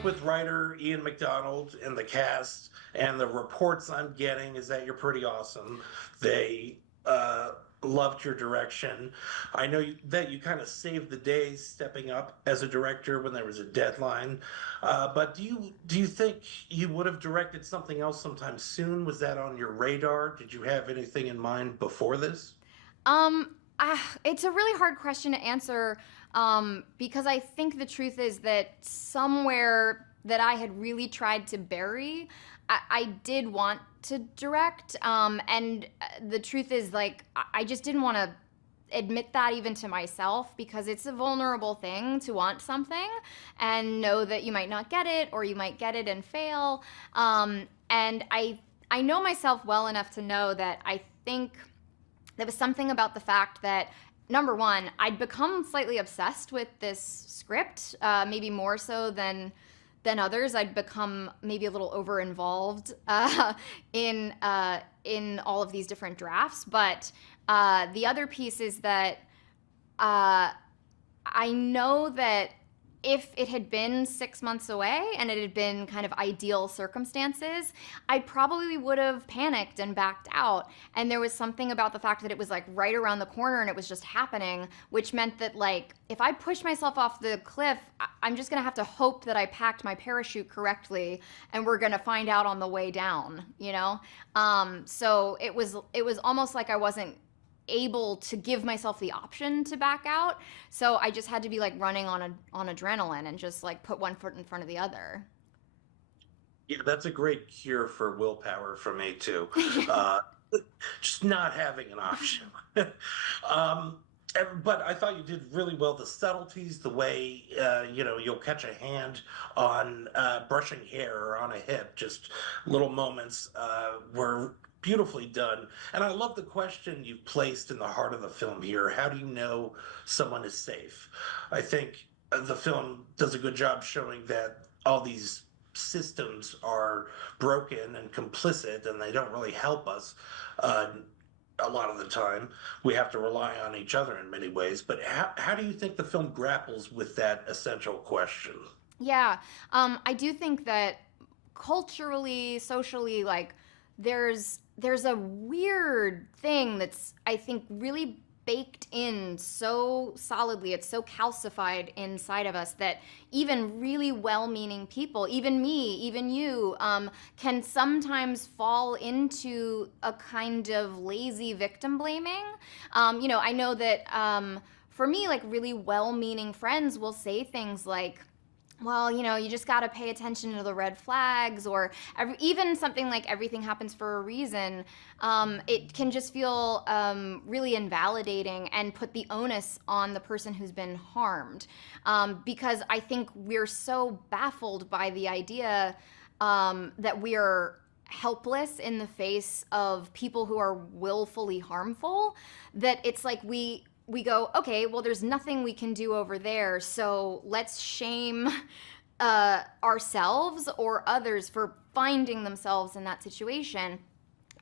think with writer Ian McDonald and the cast, and the reports I'm getting is that you're pretty awesome. They loved your direction. I know that you kind of saved the day stepping up as a director when there was a deadline. But do you think you would have directed something else sometime soon? Was that on your radar? Did you have anything in mind before this? It's a really hard question to answer because I think the truth is that somewhere that I had really tried to bury, I did want to direct. And the truth is, like, I just didn't want to admit that even to myself because it's a vulnerable thing to want something and know that you might not get it or you might get it and fail. And I know myself well enough to know that I think there was something about the fact that number one, I'd become slightly obsessed with this script, maybe more so than others. I'd become maybe a little over involved in all of these different drafts. But the other piece is that uh, I know that if it had been 6 months away and it had been kind of ideal circumstances, I probably would have panicked and backed out. And there was something about the fact that it was like right around the corner and it was just happening, which meant that, like, if I push myself off the cliff, I'm just gonna have to hope that I packed my parachute correctly and we're gonna find out on the way down, you know? So it was almost like I wasn't able to give myself the option to back out. So I just had to be like running on adrenaline and just like put one foot in front of the other. Yeah, that's a great cure for willpower for me too. Uh, just not having an option. um, but I thought you did really well. The subtleties, the way you'll catch a hand on brushing hair or on a hip, just little moments were beautifully done. And I love the question you've placed in the heart of the film here. How do you know someone is safe? I think the film does a good job showing that all these systems are broken and complicit and they don't really help us. Uh, a lot of the time, we have to rely on each other in many ways. But how do you think the film grapples with that essential question? Yeah, I do think that culturally, socially, like there's a weird thing that's I think really baked in so solidly. It's so calcified inside of us that even really well-meaning people, even me, even you, can sometimes fall into a kind of lazy victim blaming. I know that for me, like really well-meaning friends will say things like, well, you just got to pay attention to the red flags, or even something like everything happens for a reason. It can just feel really invalidating and put the onus on the person who's been harmed. Because I think we're so baffled by the idea that we're helpless in the face of people who are willfully harmful, that it's like we go, okay, well, there's nothing we can do over there, so let's shame ourselves or others for finding themselves in that situation.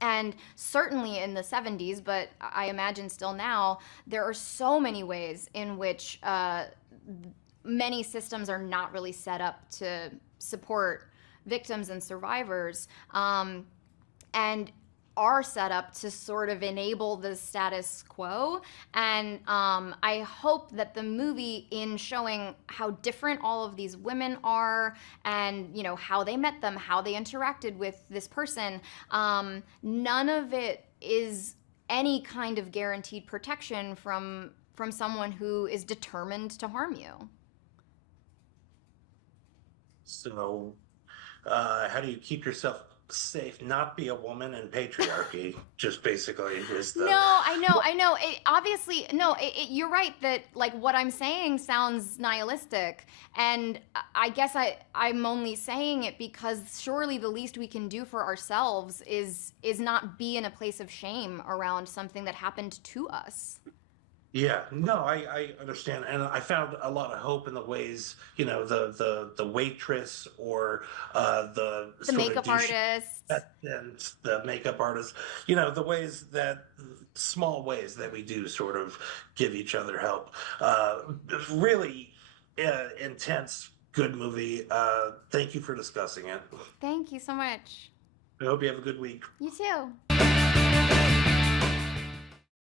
And certainly in the 70s, but I imagine still now, there are so many ways in which many systems are not really set up to support victims and survivors. And are set up to sort of enable the status quo. And I hope that the movie, in showing how different all of these women are and how they met them, how they interacted with this person, none of it is any kind of guaranteed protection from someone who is determined to harm you. So, how do you keep yourself safe, not be a woman in patriarchy? Just basically is No, the I know. It, obviously, no. You're right that like what I'm saying sounds nihilistic, and I guess I'm only saying it because surely the least we can do for ourselves is not be in a place of shame around something that happened to us. Yeah, no, I understand, and I found a lot of hope in the ways, the waitress or the The sort of makeup douche artist. and the makeup artist, the ways that small ways that we do sort of give each other help. Really intense good movie. Thank you for discussing it. Thank you so much. I hope you have a good week. You too.